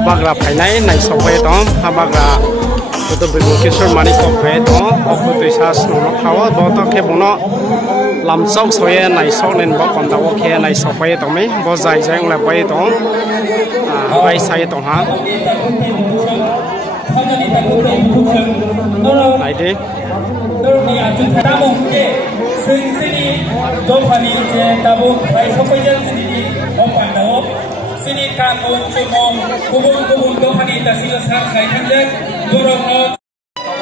bagra phainai nai sopai dong ha bagra to Bimukeshwar Manikok phe dong oku tuisa snono khawa bo to khe bono lamchok soye nai soknen bo konta o khe nai sopai tongmei bo jai jai ngla pai dong bai sai dong ha nai de Sini kamu cumong kubun dohani tasila sarsai kanjek dorong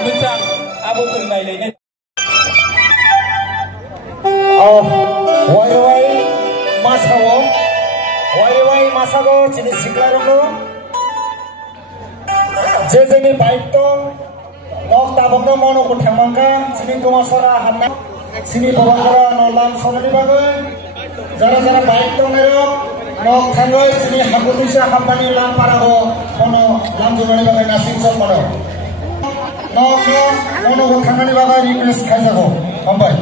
mencang abu ternai lainnya. Wai masawo, wai masago jenis siklarong Jejeni baik tong nok tabok no mono kuthemangka sini kumasara hanna sini babakara nolam sonani bagai jara baik tong nero nok thangoi sini hakutusa hampani lam parago kono lam jogani bagai nasing son mono nok mono kuthangani bagai request khaijago hambai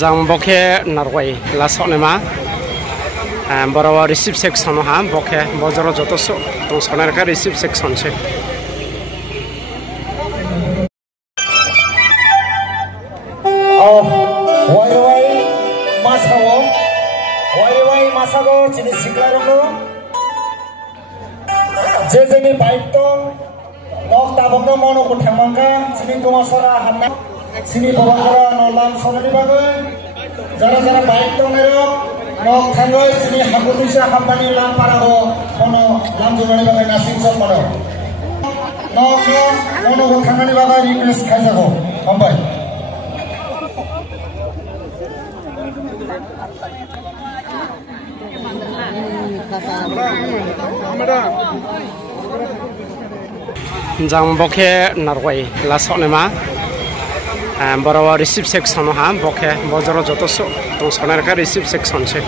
jang bokhe narwai lasok nema barawa receive section ha bokhe bojoro joto so tong sonar ka receive section se wai masago jenis siklarong jejeni baik tong nok tabok no mono kuthemangka sini kumasara hanna sini babakara nolam sonani bagai jara baik tong nero nok thangoi sini hakutusa hampani lam parago kono lam jogani bagai nasing son mono nok mono kuthangani bagai request khaijago hambai jang bokhe narwai lasok nema barawa receive section ha bokhe bojoro joto so tong sonar ka receive section se